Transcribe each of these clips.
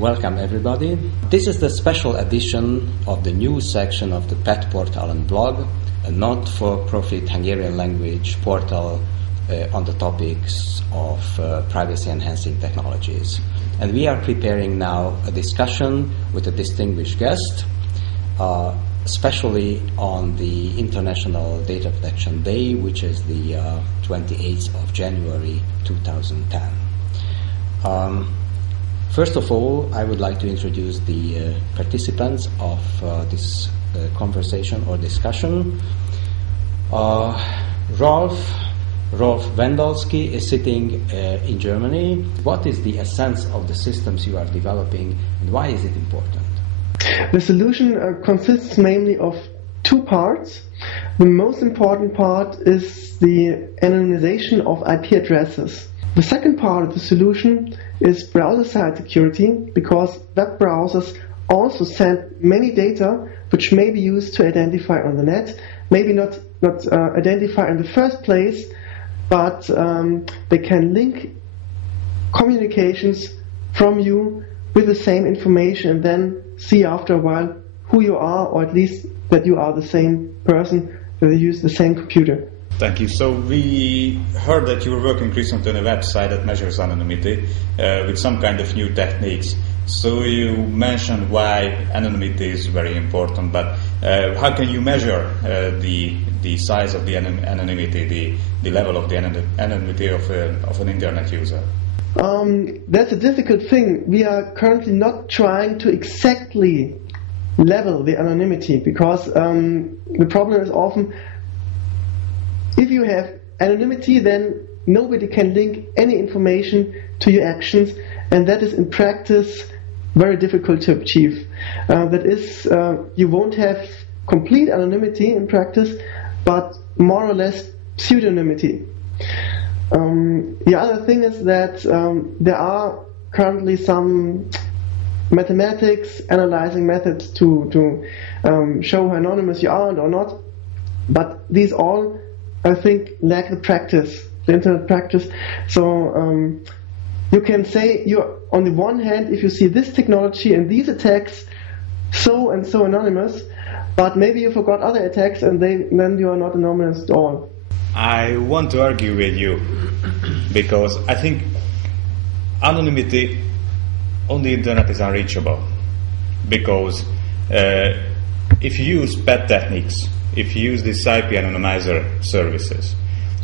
Welcome everybody. This is the special edition of the news section of the PET portal and blog, a not-for-profit Hungarian language portal on the topics of privacy-enhancing technologies. And we are preparing now a discussion with a distinguished guest, especially on the International Data Protection Day, which is the 28th of January 2010. First of all, I would like to introduce the participants of this conversation or discussion. Rolf Wendolsky is sitting in Germany. What is the essence of the systems you are developing, and why is it important? The solution consists mainly of two parts. The most important part is the anonymization of IP addresses. The second part of the solution is browser-side security, because web browsers also send many data which may be used to identify on the net, maybe not identify in the first place, but they can link communications from you with the same information and then see after a while who you are, or at least that you are the same person, that you use the same computer. Thank you. So we heard that you were working recently on a website that measures anonymity with some kind of new techniques. So you mentioned why anonymity is very important, but how can you measure the size of the anonymity, the level of the anonymity of an internet user? That's a difficult thing. We are currently not trying to exactly level the anonymity, because the problem is often, if you have anonymity, then nobody can link any information to your actions, and that is in practice very difficult to achieve. That is, you won't have complete anonymity in practice, but more or less pseudonymity. The other thing is that there are currently some mathematics analyzing methods to show how anonymous you are or not, but these all, I think, lack the practice, the internet practice. So you can say, you're on the one hand, if you see this technology and these attacks so and so anonymous, but maybe you forgot other attacks and then you are not anonymous at all. I want to argue with you, because I think anonymity on the internet is unreachable. Because if you use PET techniques, if you use these IP anonymizer services,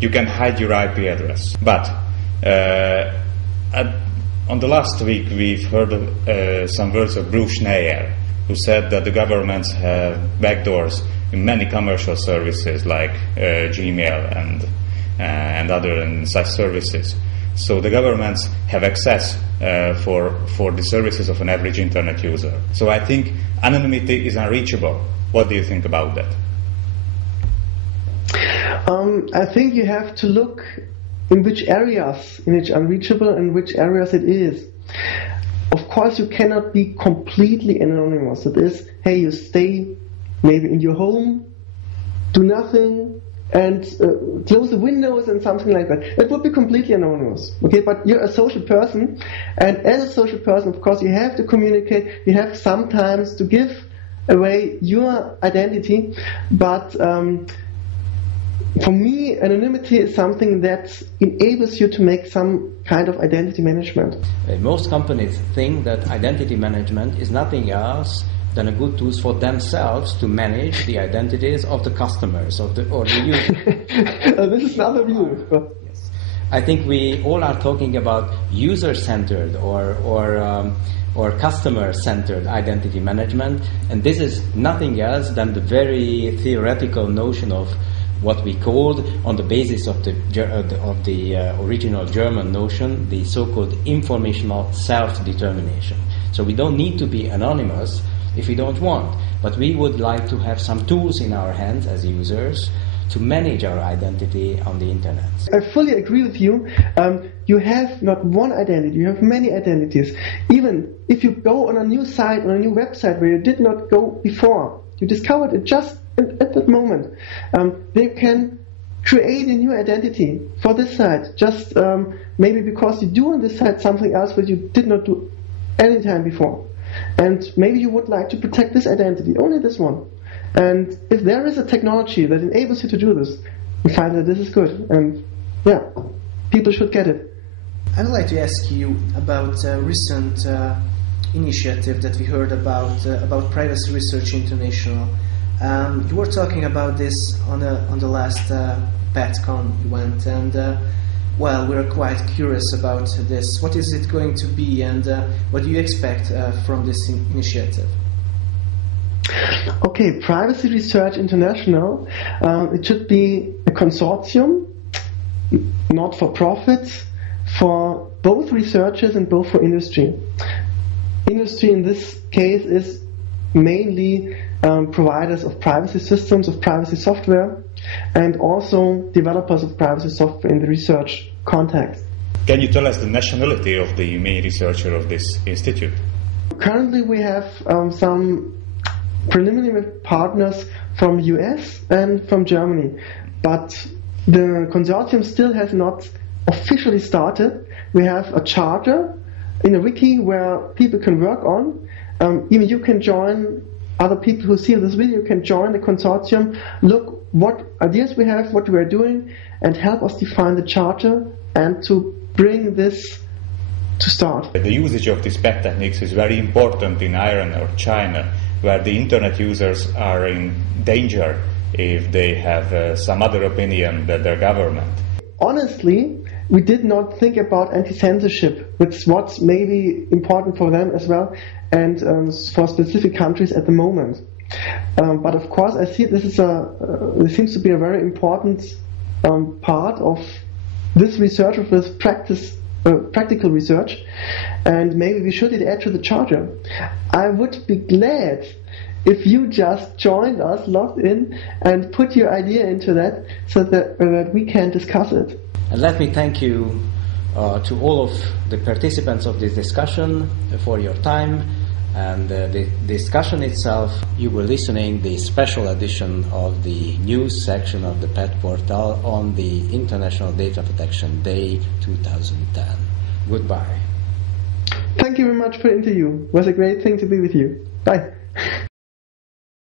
you can hide your IP address. But on the last week, we've heard some words of Bruce Schneier, who said that the governments have backdoors in many commercial services like Gmail and other such services. So the governments have access for the services of an average internet user. So I think anonymity is unreachable. What do you think about that? I think you have to look in which areas in which unreachable and which areas it is. Of course, you cannot be completely anonymous. That is, hey, you stay maybe in your home, do nothing, and close the windows and something like that. It would be completely anonymous. Okay, but you're a social person, and as a social person, of course, you have to communicate. You have sometimes to give away your identity, but for me, anonymity is something that enables you to make some kind of identity management. Most companies think that identity management is nothing else than a good tool for themselves to manage the identities of the customers or the users. This is another view. Yes. I think we all are talking about user-centered or customer-centered identity management, and this is nothing else than the very theoretical notion of what we called, on the basis of the original German notion, the so-called informational self-determination. So we don't need to be anonymous if we don't want, but we would like to have some tools in our hands as users to manage our identity on the internet. I fully agree with you. You have not one identity, you have many identities. Even if you go on a new site, on a new website where you did not go before, you discovered it just at that moment, they can create a new identity for this site, just maybe because you do on this site something else which you did not do anytime before. And maybe you would like to protect this identity, only this one. And if there is a technology that enables you to do this, we find that this is good. And yeah, people should get it. I'd like to ask you about a recent initiative that we heard about Privacy Research International. You were talking about this on the last PET-con event, and well, we're quite curious about this. What is it going to be, and what do you expect from this initiative? Okay, Privacy Research International, it should be a consortium, not for profit, for both researchers and both for industry. Industry in this case is mainly providers of privacy systems, of privacy software, and also developers of privacy software in the research context. Can you tell us the nationality of the main researcher of this institute? Currently we have some preliminary partners from US and from Germany, but the consortium still has not officially started. We have a charter in a wiki where people can work on. Even you can join, other people who see this video can join the consortium, look what ideas we have, what we are doing, and help us define the charter and to bring this to start. The usage of these PET techniques is very important in Iran or China, where the internet users are in danger if they have some other opinion than their government. Honestly, we did not think about anti-censorship, which is what's maybe important for them as well, and for specific countries at the moment. But of course, I see this seems to be a very important part of this research, of this practical research, and maybe we should add to the charter. I would be glad if you just joined us, logged in, and put your idea into that, so that we can discuss it. And let me thank you to all of the participants of this discussion for your time. And the discussion itself, you were listening the special edition of the news section of the PET portal on the International Data Protection Day 2010. Goodbye. Thank you very much for the interview. It was a great thing to be with you. Bye.